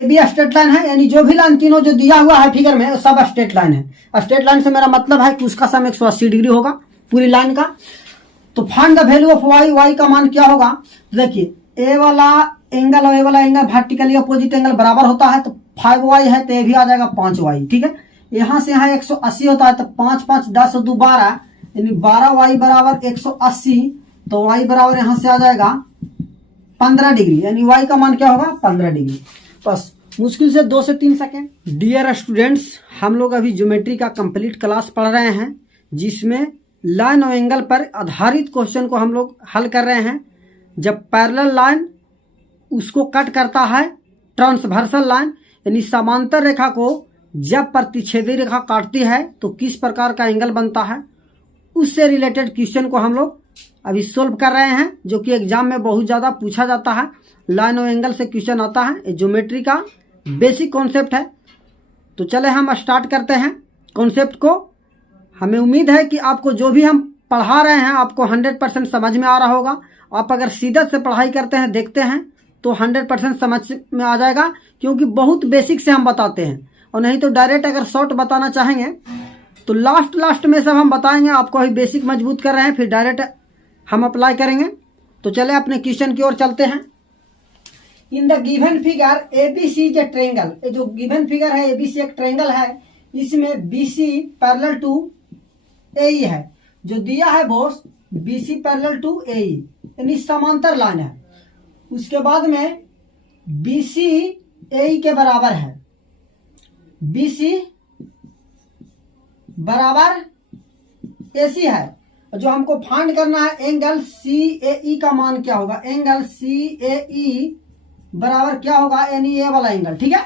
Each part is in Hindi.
ये भी स्ट्रेट लाइन है, यानी जो भी लाइन तीनों जो दिया हुआ है फिगर में सब स्ट्रेट लाइन है। स्ट्रेट लाइन से मेरा मतलब है कि उसका सम 180 डिग्री होगा पूरी लाइन का। तो find the value of y, y का मान क्या होगा? तो देखिए ए वाला एंगल और ए वाला एंगल वर्टिकली अपोजिट एंगल बराबर होता है, तो 5y है तो ये भी आ जाएगा 5y। ठीक है, यहाँ से यहाँ 180 होता है तो 5 5 10 2 12, यानी 12y बराबर 180, तो y बराबर यहाँ से आ जाएगा 15 डिग्री, यानी y का मान क्या होगा? 15 डिग्री। बस मुश्किल से 2 से 3 सेकेंड। डियर स्टूडेंट्स, हम लोग अभी ज्योमेट्री का कंप्लीट क्लास पढ़ रहे हैं, जिसमें लाइन और एंगल पर आधारित क्वेश्चन को हम लोग हल कर रहे हैं। जब पैरेलल लाइन उसको कट करता है ट्रांसवर्सल लाइन, यानी समांतर रेखा को जब प्रतिच्छेदी रेखा काटती है तो किस प्रकार का एंगल बनता है, उससे रिलेटेड क्वेश्चन को हम लोग अभी सोल्व कर रहे हैं, जो कि एग्जाम में बहुत ज़्यादा पूछा जाता है। लाइन और एंगल से क्वेश्चन आता है, ज्योमेट्री का बेसिक कॉन्सेप्ट है। तो चले हम स्टार्ट करते हैं कॉन्सेप्ट को। हमें उम्मीद है कि आपको जो भी हम पढ़ा रहे हैं आपको 100% समझ में आ रहा होगा। आप अगर सीधा से पढ़ाई करते हैं, देखते हैं, तो 100% समझ में आ जाएगा, क्योंकि बहुत बेसिक से हम बताते हैं। और नहीं तो डायरेक्ट अगर शॉर्ट बताना चाहेंगे तो लास्ट में सब हम बताएंगे। आपको अभी बेसिक मजबूत कर रहे हैं, फिर डायरेक्ट हम अप्लाई करेंगे। तो चले अपने क्वेश्चन की ओर चलते हैं। इन the given figure ABC is a triangle, ये जो गिवन फिगर है एबीसी एक ट्रायंगल है, इसमें बीसी पैरेलल टू एई है। जो दिया है बॉस बीसी पैरेलल टू एई, यानी समांतर लाइन है। उसके बाद में बीसी एई के बराबर है, बीसी बराबर एसी है। जो हमको फाइंड करना है एंगल सी ए ई का मान क्या होगा? एंगल सी ए ई बराबर क्या होगा? यानी ये वाला एंगल। ठीक है,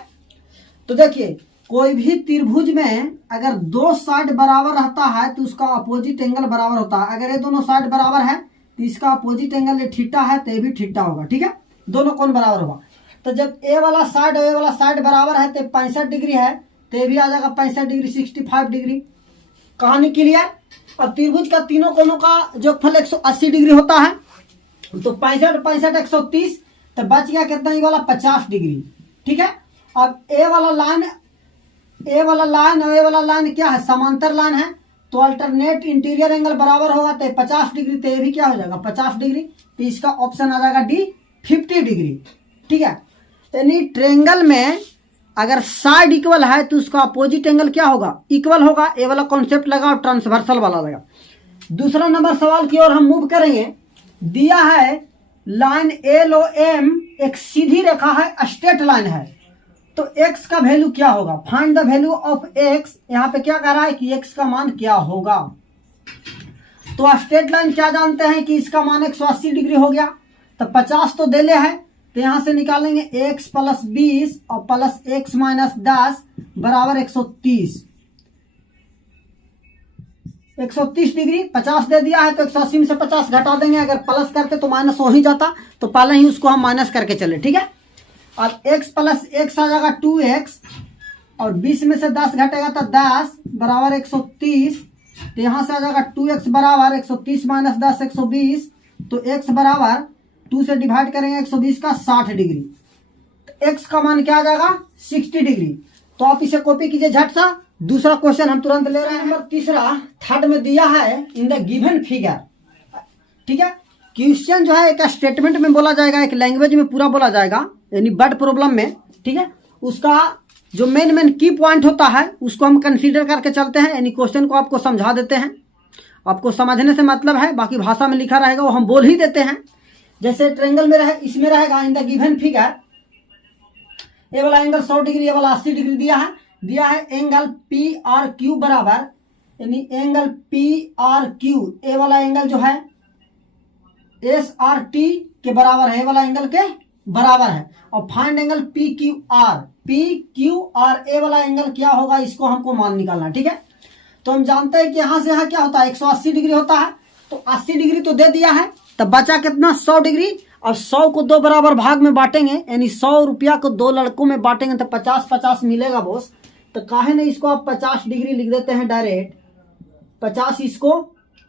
तो देखिए कोई भी त्रिभुज में अगर दो साइड बराबर रहता है तो उसका अपोजिट एंगल बराबर होता है। अगर ये दोनों साइड बराबर है तो इसका अपोजिट एंगल ये थीटा है तो ये भी थीटा होगा। ठीक है, दोनों कोण बराबर होगा। तो जब ए वाला साइड और ए वाला साइड बराबर है तो 65 डिग्री है, तो ये भी आ जाएगा 65 डिग्री, 65 डिग्री। कहानी क्लियर? अब त्रिभुज का तीनों कोणों का जोगफल 180 डिग्री होता है, तो 65 65 130, तो बच गया कितना? ये वाला 50 डिग्री। ठीक है, अब ए वाला लाइन और ए वाला लाइन क्या है? समांतर लाइन है, तो अल्टरनेट इंटीरियर एंगल बराबर होगा, तो 50 डिग्री, तो ये भी क्या हो जाएगा? 50 डिग्री। तो इसका ऑप्शन आ जाएगा डी, 50 डिग्री। ठीक है, यानी ट्रायंगल में अगर साइड इक्वल है तो उसका अपोजिट एंगल क्या होगा? इक्वल होगा। ए वाला कॉन्सेप्ट लगा और ट्रांसवर्सल वाला लगा। दूसरा नंबर सवाल की ओर हम मूव करेंगे। दिया है लाइन एल ओ एम एक सीधी रेखा है, स्ट्रेट लाइन है, तो x का वैल्यू क्या होगा? Find the value of x। यहाँ पे क्या कह रहा है कि x का मान क्या होगा? तो स्ट्रेट लाइन क्या जानते हैं कि इसका मान 180 डिग्री हो गया, तो 50 तो देले है, तो यहां से निकालेंगे x प्लस 20 और प्लस x माइनस 10 बराबर 130। 130 डिग्री 50 दे दिया है तो 180 में से 50 घटा देंगे। अगर प्लस करते तो माइनस हो ही जाता, तो पहले ही उसको हम माइनस करके चले। ठीक है, अब x प्लस x आ जाएगा 2x, और 20 में से 10 घटेगा तो 10 बराबर 130। तो यहाँ से आ जाएगा 2x बराबर 130 माइनस 10 120, तो x बराबर 2 से डिवाइड करेंगे 120 का 60 डिग्री। तो x का मान क्या आ जाएगा? 60 डिग्री। तो आप इसे कॉपी कीजिए झट सा। दूसरा क्वेश्चन हम तुरंत ले रहे हैं। नंबर तीसरा थर्ड में दिया है इन द गिवन फिगर। ठीक है, क्वेश्चन जो है एक स्टेटमेंट में बोला जाएगा, एक लैंग्वेज में पूरा बोला जाएगा, यानी वर्ड प्रॉब्लम में। ठीक है, उसका जो मेन की पॉइंट होता है उसको हम कंसीडर करके चलते हैं, यानी क्वेश्चन को आपको समझा देते हैं। आपको समझने से मतलब है, बाकी भाषा में लिखा रहेगा वो हम बोल ही देते हैं। जैसे ट्रायंगल में इसमें रहेगा इन द गिवन फिगर ए वाला एंगल 100 डिग्री, ए वाला 80 डिग्री दिया है एंगल पी आर क्यू बराबर, यानी angle P R Q A वाला एंगल जो है एस आर टी के बराबर है, ए वाला एंगल के बराबर है। और find angle P Q R A वाला एंगल क्या होगा? इसको हमको मान निकालना। ठीक है, तो हम जानते हैं कि यहाँ से यहाँ क्या होता है? 180 डिग्री होता है, तो 80 डिग्री तो दे दिया है, तब बचा कितना? 100 डिग्री। और 100 को 2 बराबर भाग में बांटेंगे, यानी 100 रुपया को 2 लड़कों में बांटेंगे तो 50-50 मिलेगा बॉस। तो काहे नहीं इसको आप 50 डिग्री लिख देते हैं डायरेक्ट, 50 इसको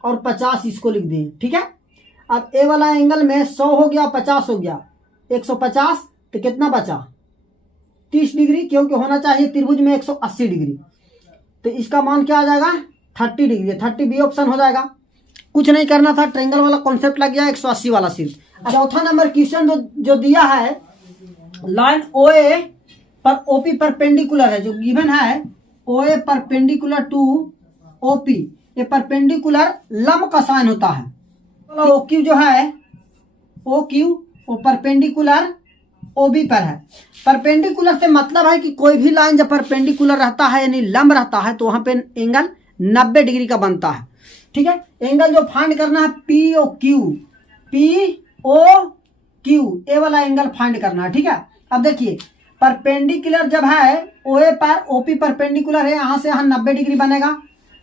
और 50 इसको लिख दें। ठीक है, अब ए वाला एंगल में 100 हो गया, 50 हो गया, 150, तो कितना बचा? 30 डिग्री, क्योंकि होना चाहिए त्रिभुज में 180 डिग्री। तो इसका मान क्या आ जाएगा 30 डिग्री, 30 बी ऑप्शन हो जाएगा। कुछ नहीं करना था, ट्रायंगल वाला कॉन्सेप्ट लग गया, 180 वाला सिर्फ। चौथा नंबर क्वेश्चन जो दिया है, लाइन OA पर OP परपेंडिकुलर है, जो गिवन है OA परपेंडिकुलर टू OP, ये परपेंडिकुलर लंब का साइन होता है। OQ जो है OQ वो परपेंडिकुलर OB पर है। परपेंडिकुलर से मतलब है कि कोई भी लाइन जब परपेंडिकुलर रहता है यानी लंब रहता है तो वहां पे एंगल 90 डिग्री का बनता है। ठीक है, एंगल जो फाइंड करना है POQ, ये वाला एंगल फाइंड करना है। ठीक है, अब देखिए परपेंडिकुलर जब है OA पर OP परपेंडिकुलर है, यहां से यहाँ 90 डिग्री बनेगा,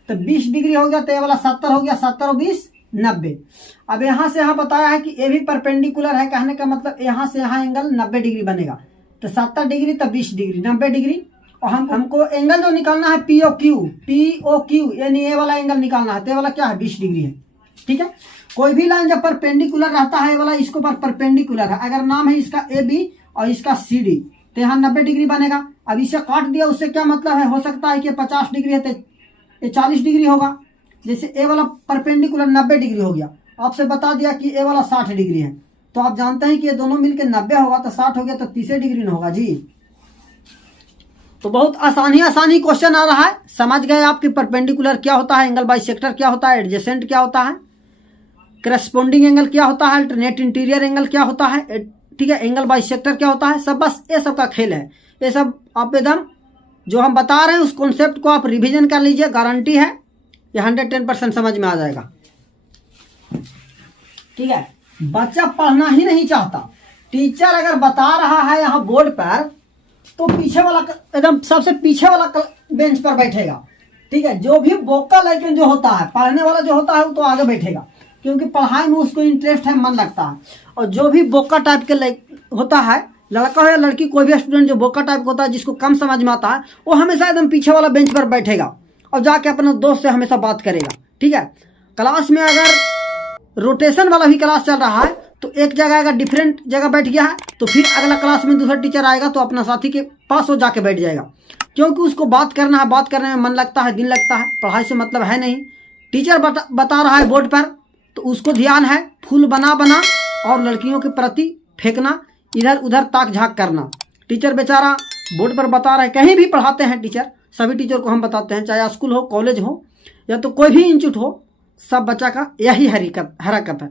तो 20 डिग्री हो गया, तो ये वाला 70 हो गया, 70 और 20 90। अब यहां से यहाँ बताया है कि ये भी परपेंडिकुलर है, कहने का मतलब यहां से यहाँ एंगल 90 डिग्री बनेगा, तो 70 डिग्री तो 20 डिग्री 90 डिग्री। और हमको एंगल जो निकालना है POQ यानी ये वाला एंगल निकालना है, तो ये वाला क्या है 20 डिग्री है। ठीक है, कोई भी लाइन जब परपेंडिकुलर रहता है, ये वाला इसको परपेंडिकुलर है, अगर नाम है इसका AB और इसका CD, तो यहाँ 90 डिग्री बनेगा। अब इसे काट दिया, उससे क्या मतलब है, हो सकता है कि 50 डिग्री है तो ये 40 डिग्री होगा। जैसे ए वाला परपेंडिकुलर 90 डिग्री हो गया, आपसे बता दिया कि ए वाला 60 डिग्री है, तो आप जानते हैं कि ये दोनों मिलकर 90 होगा, तो 60 हो गया तो 30 डिग्री न होगा जी। तो बहुत आसानी क्वेश्चन आ रहा है, समझ गए आपकी परपेंडिकुलर क्या होता है, एंगल बाइसेक्टर क्या होता है, एडजेसेंट क्या होता है, करस्पॉन्डिंग एंगल क्या होता है, अल्टरनेट इंटीरियर एंगल क्या होता है, ठीक है, एंगल बाइसेक्टर क्या होता है, सब बस ये सब का खेल है। ये सब आप एकदम जो हम बता रहे हैं उस कॉन्सेप्ट को आप रिवीजन कर लीजिए, गारंटी है ये 110% समझ में आ जाएगा। ठीक है, बच्चा पढ़ना ही नहीं चाहता, टीचर अगर बता रहा है यहाँ बोर्ड पर, तो पीछे वाला एकदम सबसे पीछे वाला बेंच पर बैठेगा। ठीक है, जो भी वोकल आइकन जो होता है, पढ़ने वाला जो होता है वो तो आगे बैठेगा, क्योंकि पढ़ाई में उसको इंटरेस्ट है, मन लगता है। और जो भी बोका टाइप के होता है, लड़का हो या लड़की, कोई भी स्टूडेंट जो बोका टाइप होता है, जिसको कम समझ में आता है, वो हमेशा एकदम पीछे वाला बेंच पर बैठेगा और जाके अपने दोस्त से हमेशा बात करेगा। ठीक है, क्लास में अगर रोटेशन वाला भी क्लास चल रहा है तो एक जगह अगर डिफरेंट जगह बैठ गया है, तो फिर अगला क्लास में दूसरा टीचर आएगा तो अपना साथी के पास वो जाके बैठ जाएगा, क्योंकि उसको बात करना है, बात करने में मन लगता है, दिन लगता है, पढ़ाई से मतलब है नहीं। टीचर बता रहा है बोर्ड पर, तो उसको ध्यान है फूल बना और लड़कियों के प्रति फेंकना, इधर उधर ताक झाक करना। टीचर बेचारा बोर्ड पर बता रहे, कहीं भी पढ़ाते हैं टीचर, सभी टीचर को हम बताते हैं, चाहे स्कूल हो, कॉलेज हो या तो कोई भी इंस्टीट्यूट हो, सब बच्चा का यही हरकत है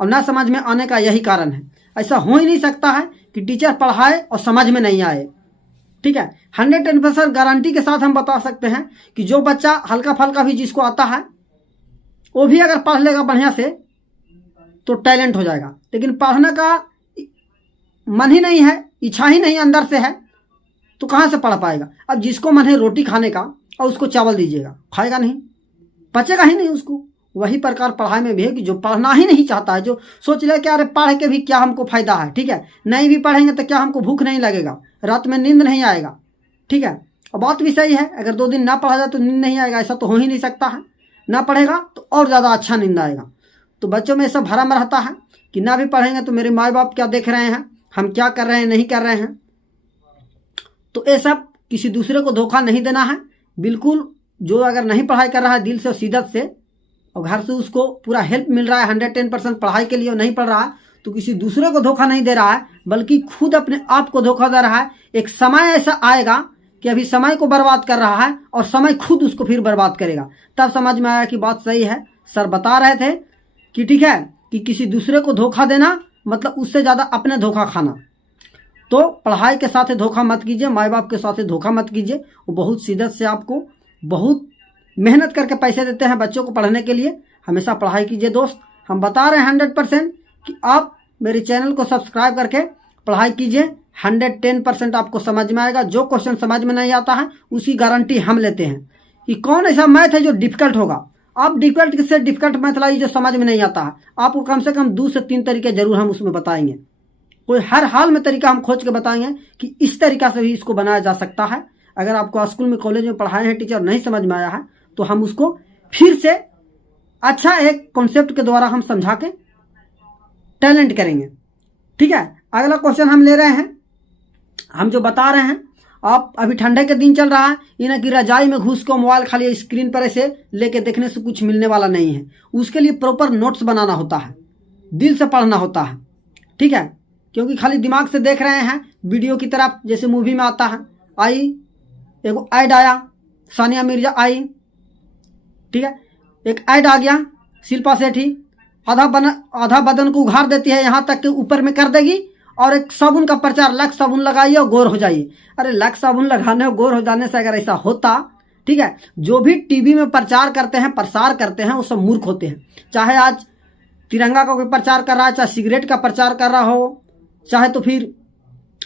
और ना समझ में आने का यही कारण है। ऐसा हो ही नहीं सकता है कि टीचर पढ़ाए और समझ में नहीं आए। ठीक है, 110% गारंटी के साथ हम बता सकते हैं कि जो बच्चा हल्का फल्का भी जिसको आता है, वो भी अगर पढ़ लेगा बढ़िया से तो टैलेंट हो जाएगा। लेकिन पढ़ने का मन ही नहीं है, इच्छा ही नहीं अंदर से है, तो कहाँ से पढ़ पाएगा। अब जिसको मन है रोटी खाने का और उसको चावल दीजिएगा, खाएगा नहीं, पचेगा ही नहीं उसको। वही प्रकार पढ़ाई में भी है कि जो पढ़ना ही नहीं चाहता है, जो सोच ले कि अरे पढ़ के भी क्या हमको फायदा है, ठीक है, नहीं भी पढ़ेंगे तो क्या हमको भूख नहीं लगेगा, रात में नींद नहीं आएगा। ठीक है, और बात भी सही है, अगर 2 दिन ना पढ़ा जाए तो नींद नहीं आएगा, ऐसा तो हो ही नहीं सकता है। ना पढ़ेगा तो और ज़्यादा अच्छा नींद आएगा। तो बच्चों में सब भरम रहता है कि ना भी पढ़ेंगे तो मेरे माँ बाप क्या देख रहे हैं, हम क्या कर रहे हैं, नहीं कर रहे हैं। तो ये सब किसी दूसरे को धोखा नहीं देना है बिल्कुल। जो अगर नहीं पढ़ाई कर रहा है दिल से और शिद्दत से, और घर से उसको पूरा हेल्प मिल रहा है 110% पढ़ाई के लिए, और नहीं पढ़ रहा है, तो किसी दूसरे को धोखा नहीं दे रहा है, बल्कि खुद अपने आप को धोखा दे रहा है। एक समय ऐसा आएगा कि अभी समय को बर्बाद कर रहा है और समय खुद उसको फिर बर्बाद करेगा। तब समझ में आया कि बात सही है। सर बता रहे थे कि ठीक है कि किसी दूसरे को धोखा देना मतलब उससे ज़्यादा अपने धोखा खाना। तो पढ़ाई के साथ धोखा मत कीजिए, माँ बाप के साथ धोखा मत कीजिए। वो बहुत शिद्दत से आपको बहुत मेहनत करके पैसे देते हैं बच्चों को पढ़ने के लिए। हमेशा पढ़ाई कीजिए दोस्त। हम बता रहे हैं 100% कि आप मेरे चैनल को सब्सक्राइब करके पढ़ाई कीजिए, 110% आपको समझ में आएगा। जो क्वेश्चन समझ में नहीं आता है उसकी गारंटी हम लेते हैं कि कौन ऐसा मैथ है जो डिफिकल्ट होगा। आप डिफिकल्ट से डिफिकल्ट मैथ लाइए जो समझ में नहीं आता है, आपको कम से कम 2 से 3 तरीके जरूर हम उसमें बताएंगे। कोई हर हाल में तरीका हम खोज के बताएंगे कि इस तरीका से भी इसको बनाया जा सकता है। अगर आपको स्कूल में कॉलेज में पढ़ाए हैं टीचर नहीं समझ में आया है तो हम उसको फिर से अच्छा एक कॉन्सेप्ट के द्वारा हम समझा के टैलेंट करेंगे। ठीक है, अगला क्वेश्चन हम ले रहे हैं हम जो बता रहे हैं, आप अभी ठंडे के दिन चल रहा है, इन्हें कि रजाई में घुस को मोबाइल खाली स्क्रीन पर ऐसे लेके देखने से कुछ मिलने वाला नहीं है। उसके लिए प्रॉपर नोट्स बनाना होता है, दिल से पढ़ना होता है, ठीक है। क्योंकि खाली दिमाग से देख रहे हैं वीडियो की तरफ, जैसे मूवी में आता है, आई एक ऐड आया, सानिया मिर्जा आई, ठीक है, एक ऐड आ गया, शिल्पा शेट्टी आधा बदन को उघाड़ देती है, यहाँ तक के ऊपर में कर देगी, और एक साबुन का प्रचार, लक्स साबुन लगाइए और गोर हो जाइए। अरे लक्स साबुन लगाने और गोर हो जाने से अगर ऐसा होता, ठीक है, जो भी टीवी में प्रचार करते हैं, प्रसार करते हैं, वो सब मूर्ख होते हैं। चाहे आज तिरंगा का कोई प्रचार कर रहा है, चाहे सिगरेट का प्रचार कर रहा हो, चाहे तो फिर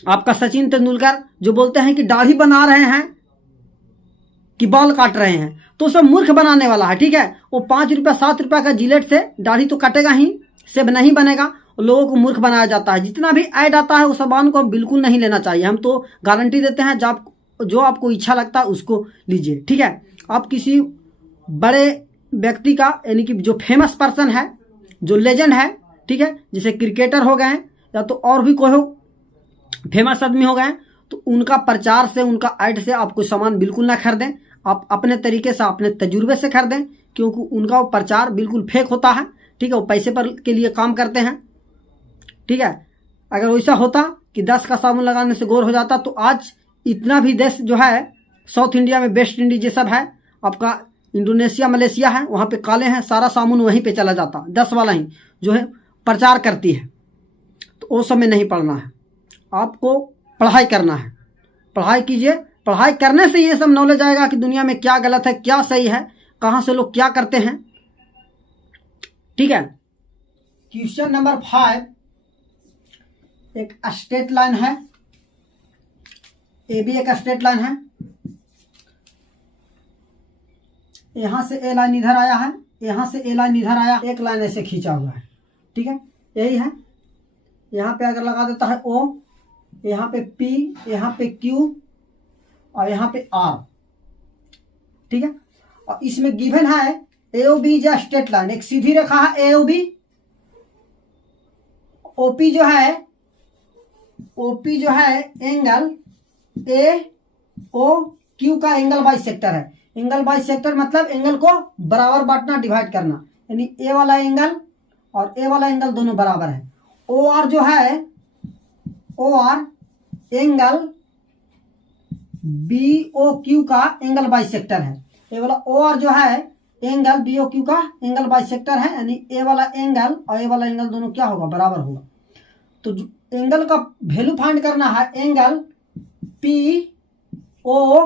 आपका सचिन तेंदुलकर जो बोलते हैं कि दाढ़ी बना रहे हैं कि बाल काट रहे हैं, तो सब मूर्ख बनाने वाला है, ठीक है। वो 5 रुपया 7 रुपया का जिलेट से दाढ़ी तो कटेगा ही, सेब नहीं बनेगा। लोगों को मूर्ख बनाया जाता है। जितना भी ऐड आता है उस सामान को बिल्कुल नहीं लेना चाहिए। हम तो गारंटी देते हैं, जो आपको इच्छा लगता है उसको लीजिए, ठीक है। आप किसी बड़े व्यक्ति का, यानी कि जो फेमस पर्सन है, जो लेजेंड है, ठीक है, जैसे क्रिकेटर हो गए या तो और भी कोई हो फेमस आदमी हो गए, तो उनका प्रचार से, उनका ऐड से आप कोई सामान बिल्कुल ना खरीदें। आप अपने तरीके से, अपने तजुर्बे से खरीदें, क्योंकि उनका वो प्रचार बिल्कुल फेक होता है, ठीक है। वो पैसे पर के लिए काम करते हैं, ठीक है। अगर वैसा होता कि 10 का साबुन लगाने से गोर हो जाता, तो आज इतना भी देश जो है साउथ इंडिया में, वेस्ट इंडीज ये सब है, आपका इंडोनेशिया मलेशिया है, वहाँ पे काले हैं, सारा साबुन वहीं पे चला जाता, 10 वाला ही जो है प्रचार करती है। तो वो सब में नहीं पढ़ना है, आपको पढ़ाई करना है। पढ़ाई कीजिए, पढ़ाई करने से ये सब नॉलेज आएगा कि दुनिया में क्या गलत है, क्या सही है, कहाँ से लोग क्या करते हैं, ठीक है। क्वेश्चन नंबर 5, एक स्ट्रेट लाइन है, ए भी एक स्ट्रेट लाइन है। यहां से ए लाइन इधर आया है, यहां से ए लाइन इधर आया, एक लाइन ऐसे खींचा हुआ है, ठीक है, यही है। यहां पे अगर लगा देता है ओ, यहां पे पी, यहां पे क्यू और यहां पे आर, ठीक है। और इसमें गिवन है ए ओ बी जो स्ट्रेट लाइन, एक सीधी रेखा है ए ओ बी, ओपी जो है एंगल ए ओ क्यू का एंगल बाई सेक्टर है। एंगल बाई सेक्टर मतलब एंगल को बराबर बांटना, डिवाइड करना, यानी ए वाला एंगल और ए वाला एंगल दोनों बराबर है। ओ आर जो है, O R angle B O Q का एंगल बाई सेक्टर है। ए वाला ओ आर जो है एंगल बी ओ क्यू का एंगल बाई सेक्टर है, यानी ए वाला एंगल और ए वाला एंगल दोनों क्या होगा, बराबर होगा। तो एंगल का वैल्यू फाइंड करना है, एंगल पी ओ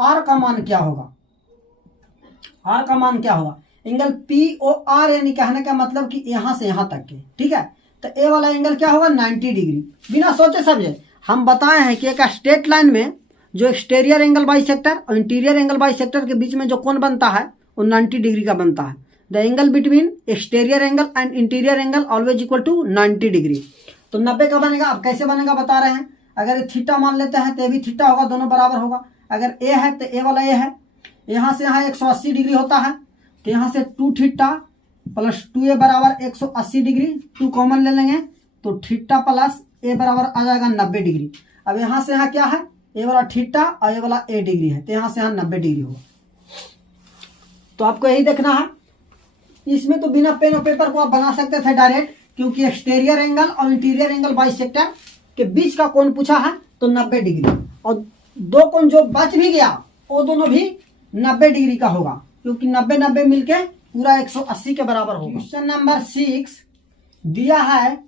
आर का मान क्या होगा, आर का मान क्या होगा। एंगल पी ओ आर यानी कहने का मतलब कि यहां से यहां तक के, ठीक है। तो ए वाला एंगल क्या होगा, 90 डिग्री। बिना सोचे समझे हम बताए हैं कि एक स्ट्रेट लाइन में जो एक्सटीरियर एंगल बाई सेक्टर और इंटीरियर एंगल बाई सेक्टर के बीच में जो कोण बनता है वो 90 डिग्री का बनता है। The angle between exterior angle and interior angle always equal to 90 degree. तो 90 का बनेगा। अब कैसे बनेगा बता रहे हैं। अगर ये थीटा मान लेते हैं तो ये भी थीटा होगा, दोनों बराबर होगा। अगर ए है तो ए वाला ए है, यहाँ से यहाँ 180 डिग्री होता है, तो यहाँ से 2 थीटा प्लस 2 ए बराबर 180 डिग्री, 2 कॉमन ले लेंगे तो थीटा प्लस ए बराबर आ जाएगा 90 डिग्री। अब यहाँ से यहाँ क्या है, ए वाला थीटा और ए वाला ए डिग्री है, तो यहाँ से यहाँ 90 डिग्री होगा। तो आपको यही देखना है। इसमें तो बिना पेन और पेपर को आप बना सकते थे डायरेक्ट, क्योंकि एक्सटीरियर एंगल और इंटीरियर एंगल बाई सेक्टर के बीच का कोण पूछा है तो 90 डिग्री, और 2 कोण जो बच भी गया वो दोनों भी 90 डिग्री का होगा, क्योंकि 90-90 मिलके पूरा 180 के बराबर होगा। क्वेश्चन नंबर 6 दिया है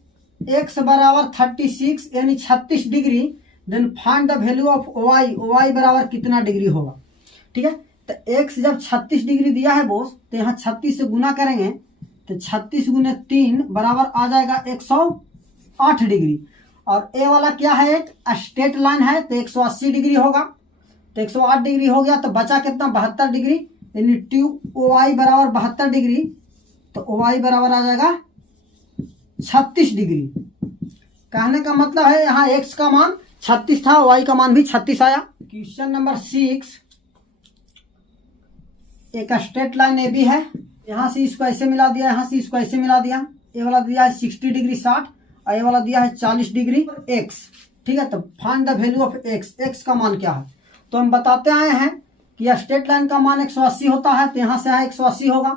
x बराबर 36 यानी 36 degree, then find the value of y, y बराबर कितना डिग्री होगा। ठीक है, तो x जब 36 डिग्री दिया है बोस, तो यहाँ 36 से गुना करेंगे तो 36 गुने 3 बराबर आ जाएगा 108 डिग्री। और ए वाला क्या है, एक स्ट्रेट लाइन है तो 180 डिग्री होगा, तो 108 डिग्री हो गया, तो बचा कितना 72 डिग्री, यानी 2y बराबर 72 डिग्री, तो y बराबर आ जाएगा 36 डिग्री। कहने का मतलब है यहाँ x का मान 36 था, y का मान भी 36 आया। क्वेश्चन नंबर 6 एक स्ट्रेट लाइन ए बी है, यहाँ से इसको ऐसे मिला दिया, यहाँ से इसको ऐसे मिला दिया। ए वाला दिया है 60 डिग्री 60 और ये वाला दिया है 40 डिग्री x। ठीक है। तो find the value of x, x का मान क्या है। तो हम बताते आए हैं कि स्ट्रेट लाइन का मान 180 होता है, तो यहां से यहाँ 180 होगा,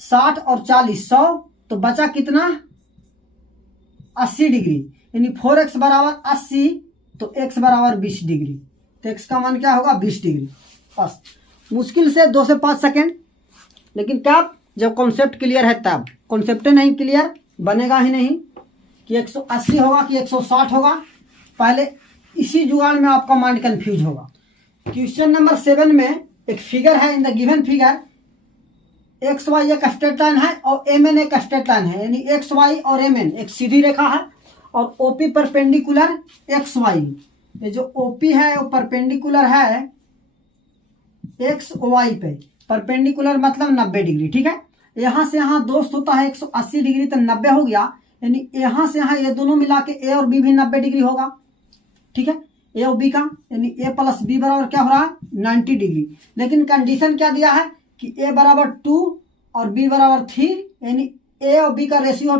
60 और 40 100, तो बचा कितना 80 डिग्री, यानी 4x बराबर 80, तो x बराबर 20 डिग्री। तो x का मान क्या होगा 20 डिग्री। बस मुश्किल से 2 से 5 सेकेंड, लेकिन तब जब कॉन्सेप्ट क्लियर है, तब कॉन्सेप्ट नहीं क्लियर बनेगा ही नहीं कि 180 होगा कि 160 होगा, पहले इसी जुगाड़ में आपका माइंड कंफ्यूज होगा। क्वेश्चन नंबर 7 में एक फिगर है, in the given figure X Y एक स्ट्रेट लाइन है और एम एन एक स्ट्रेट लाइन है, यानी एक्स वाई और एम एन एक सीधी रेखा है और ओपी परपेंडिकुलर एक्स वाई। ये जो ओपी है वो परपेंडिकुलर है एक्स वाई पे, परपेंडिकुलर मतलब 90 डिग्री, ठीक है। यहां से यहां दोस्त होता है 180 डिग्री, तो 90 हो गया, यानी यहां से यहां ये दोनों मिला के ए और बी भी 90 डिग्री होगा, ठीक है। ए और बी का यानी ए प्लस बी बराबर क्या हो रहा है 90 डिग्री। लेकिन कंडीशन क्या दिया है कि ए बराबर 2 और बी बराबर 3, यानी ए और बी का रेशियो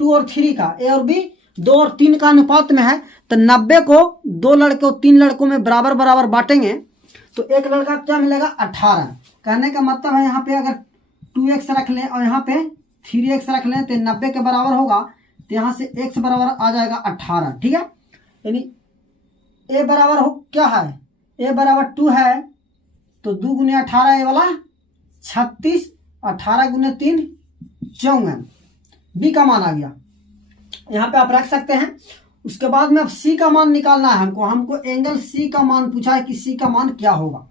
2 और 3 का, ए और बी 2 और 3 का अनुपात में है। तो 90 को 2 लड़कों 3 लड़कों में बराबर बराबर बांटेंगे तो एक लड़का क्या मिलेगा 18। कहने का मतलब है यहाँ पे अगर 2x रख लें और यहाँ पे 3x रख लें तो 90 के बराबर होगा, तो यहाँ से x बराबर आ जाएगा 18, ठीक है। यानी a बराबर हो क्या है, a बराबर 2 है, तो 2 गुने 18 ए वाला 36, 18 गुने 3 54, b का मान आ गया, यहाँ पे आप रख सकते हैं। उसके बाद में अब c का मान निकालना है हमको एंगल c का मान पूछा है कि c का मान क्या होगा।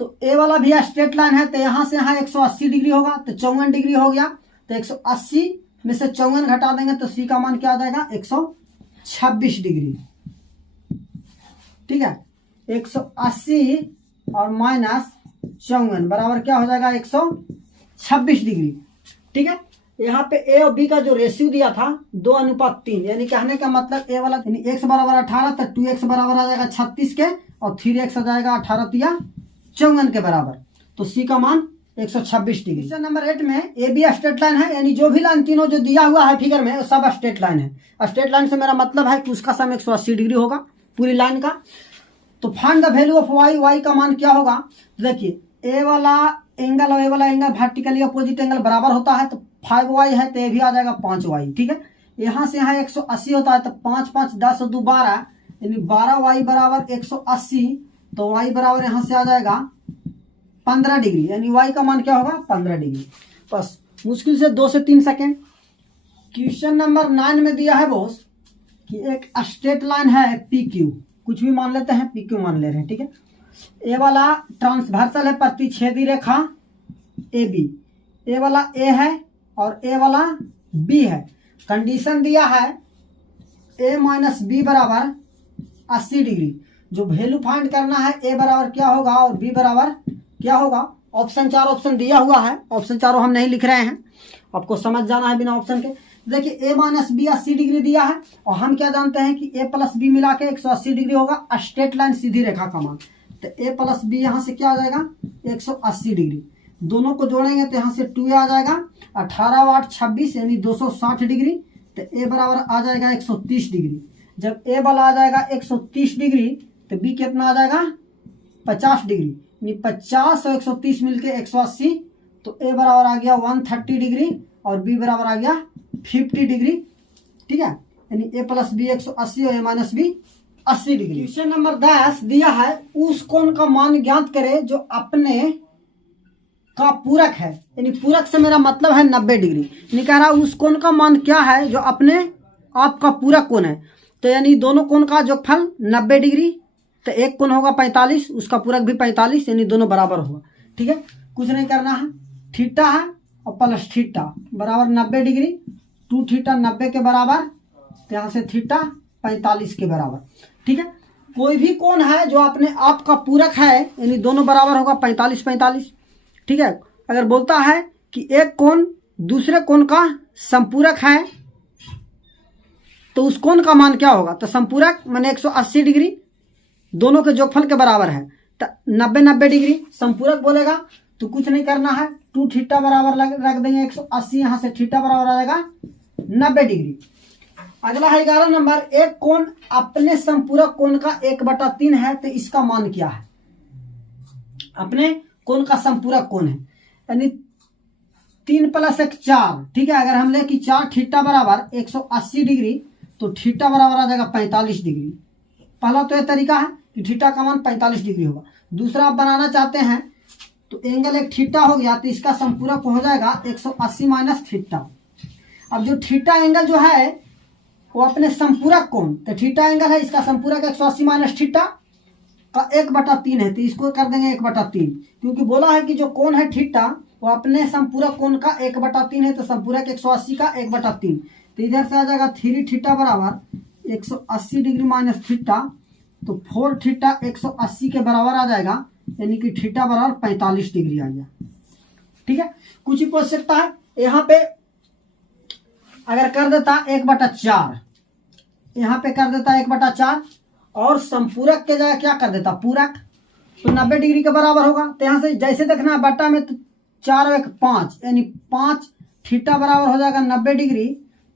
तो a वाला भी स्ट्रेट लाइन है, तो यहाँ से यहाँ 180 डिग्री होगा, तो 54 डिग्री हो गया, तो 180 में से 54 घटा देंगे तो c का मान क्या आ जाएगा 126 डिग्री, ठीक है। 180 और माइनस 54 बराबर क्या हो जाएगा 126 डिग्री, ठीक है। यहाँ पे ए और बी का जो रेशियो दिया था 2:3, यानी कहने का मतलब ए वाला यानी x बराबर 18, तो 2x बराबर आ जाएगा 36 के और 3x आ जाएगा 18 तिया 54 के बराबर, तो c का मान 126 डिग्री। क्वेश्चन नंबर 8 में ए बी स्ट्रेट लाइन है, यानी जो भी लाइन तीनों जो दिया हुआ है फिगर में सब स्ट्रेट लाइन है। स्ट्रेट लाइन से मेरा मतलब है कि उसका सम 180 डिग्री होगा पूरी लाइन का। तो find the value of y, y का मान क्या होगा। देखिए ए वाला एंगल और ए वाला एंगल वर्टिकली अपोजिट एंगल बराबर होता है, तो 5y है तो ये भी आ जाएगा 5y, ठीक है। यहाँ से यहाँ 180 होता है, तो 5 5 10 2 12, यानी 12y बराबर 180, तो y बराबर यहाँ से आ जाएगा 15 डिग्री, यानी y का मान क्या होगा 15 डिग्री। बस मुश्किल से 2 से 3 सेकेंड। क्वेश्चन नंबर 9 में दिया है बॉस कि एक स्ट्रेट लाइन है PQ, कुछ भी मान लेते हैं, PQ मान ले रहे हैं, ठीक है। ए वाला ट्रांसवर्सल है प्रतिच्छेदी रेखा AB, ए वाला A है और ए वाला B है। कंडीशन दिया है A माइनस बी बराबर 80 डिग्री। जो वैल्यू फाइंड करना है A बराबर क्या होगा और B बराबर क्या होगा। ऑप्शन 4 ऑप्शन दिया हुआ है, ऑप्शन चारों हम नहीं लिख रहे हैं, आपको समझ जाना है बिना ऑप्शन के। देखिए A माइनस बी 80 डिग्री दिया है और हम क्या जानते हैं कि A प्लस बी मिला के 180 डिग्री होगा स्ट्रेट लाइन सीधी रेखा का मान। तो A प्लस बी यहाँ से क्या आ जाएगा 180 डिग्री, दोनों को जोड़ेंगे तो यहाँ से 2 आ जाएगा, 18 8 26 यानी 260 डिग्री। तो A बराबर आ जाएगा 130 डिग्री। जब A वाला आ जाएगा 130 डिग्री तो B कितना आ जाएगा 50 डिग्री, यानी 50 और 130 मिलके 180, तो A बराबर आ गया 130 डिग्री और B बराबर आ गया 50 डिग्री, ठीक है। यानी A प्लस बी 180 और A minus B 80 degree. Question number 10 दिया है उस कोण का मान ज्ञात करे जो अपने का पूरक है, यानी पूरक से मेरा मतलब है 90 डिग्री। यानी कह रहा उस कोण का मान क्या है जो अपने आप का पूरक कोण है। तो यानी दोनों कोण का जोगफल 90 डिग्री, तो एक कोण होगा 45, उसका पूरक भी 45, यानी दोनों बराबर होगा, ठीक है। कुछ नहीं करना है, थीटा है और प्लस थीटा बराबर 90 डिग्री, 2 थीटा 90 के बराबर, तो यहाँ से थीटा 45 के बराबर, ठीक है। कोई भी कोण है जो अपने आप का पूरक है, यानी दोनों बराबर होगा 45 45, ठीक है। अगर बोलता है कि एक कोण दूसरे कोण का संपूरक है तो उस कोण का मान क्या होगा। तो संपूरक माने 180 डिग्री दोनों के जोगफल के बराबर है, तो 90 90 डिग्री संपूरक बोलेगा तो कुछ नहीं करना है, 2 थीटा बराबर रख देंगे 180, यहाँ से थीटा बराबर आ जाएगा 90 डिग्री। अगला है 11 नंबर, एक कोण अपने संपूरक कोण का 1/3 है तो इसका मान क्या है। अपने कोण का संपूरक कोण है यानी 3 + 1 4, ठीक है। अगर हम ले कि 4 थीटा बराबर 180 डिग्री तो थीटा बराबर आ जाएगा 45 डिग्री। पहला तो यह तरीका है कि थीटा का मान 45 डिग्री होगा। दूसरा आप बनाना चाहते हैं तो एंगल एक थीटा हो गया तो इसका संपूरक हो जाएगा 180 माइनस थीटा। अब जो थीटा एंगल जो है वो अपने संपूरक कोण, तो थीटा एंगल है इसका संपूरक 180 माइनस थीटा का 1/3 है तो इसको कर देंगे 1/3, क्योंकि बोला है कि जो कोण है थीटा वो अपने संपूरक कोण का 1/3 है तो संपूरक 180 का 1/3, तो इधर से आ जाएगा 3 थीटा बराबर 180 डिग्री माइनस थीटा, तो 4 थीटा 180 के बराबर आ जाएगा, यानी कि थीटा बराबर 45 डिग्री आ गया। ठीक है, कुछ ही पूछ सकता है। यहाँ पे अगर कर देता 1/4, यहाँ पे कर देता 1/4 और संपूरक के जगह क्या कर देता पूरक, तो 90 डिग्री के बराबर होगा। तो यहाँ से जैसे देखना है बटा में तो 4 और 1 5, यानी 5 थीटा बराबर हो जाएगा 90 डिग्री,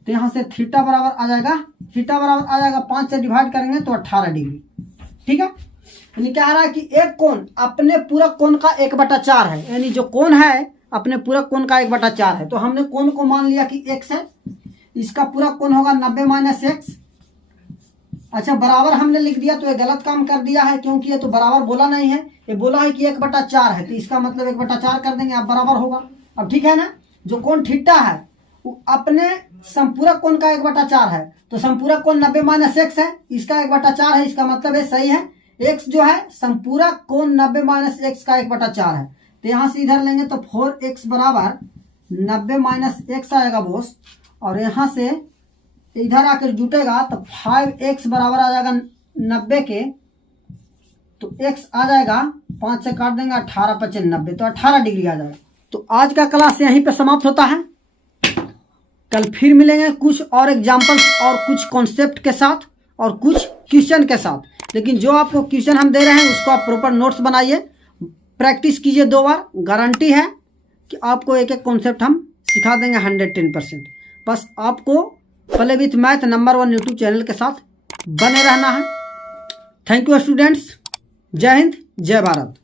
तो यहाँ से थीटा बराबर आ जाएगा, थीटा बराबर आ जाएगा 5 से डिवाइड करेंगे तो 18 डिग्री। ठीक है, यानी क्या आ रहा है कि एक कोण अपने पूरक कोण का 1/4 है, यानी जो कोण है अपने पूरक कोण का 1/4 है। तो हमने कोण को मान लिया कि x है, इसका पूरक कोण होगा 90 माइनस x। अच्छा, बराबर हमने लिख दिया तो ये गलत काम कर दिया है, क्योंकि ये तो बराबर बोला नहीं है, ये बोला है कि 1/4 है, तो इसका मतलब 1/4 कर देंगे, आप बराबर होगा। अब ठीक है ना, जो कोण थीटा है वो अपने संपूरक कोण का 1/4 है, तो संपूरक कोण 90 माइनस x है, इसका 1/4 है, इसका मतलब है सही है। x जो है संपूरक कोण 90 माइनस x का 1/4 है, तो यहाँ से इधर लेंगे तो 4x बराबर 90 माइनस x आएगा बॉस, और यहाँ से इधर आकर जुटेगा तो 5x बराबर आ जाएगा 90 के, तो x आ जाएगा 5 से काट देंगे 18 × 5 90, तो 18 डिग्री आ जाएगा। तो आज का क्लास यहीं पे समाप्त होता है। कल फिर मिलेंगे कुछ और एग्जाम्पल्स और कुछ कॉन्सेप्ट के साथ और कुछ क्वेश्चन के साथ। लेकिन जो आपको क्वेश्चन हम दे रहे हैं उसको आप प्रॉपर नोट्स बनाइए, प्रैक्टिस कीजिए 2 बार, गारंटी है कि आपको एक एक कॉन्सेप्ट हम सिखा देंगे 110%। बस आपको play with math number 1 YouTube channel के साथ बने रहना है। थैंक यू स्टूडेंट्स, जय हिंद, जय भारत।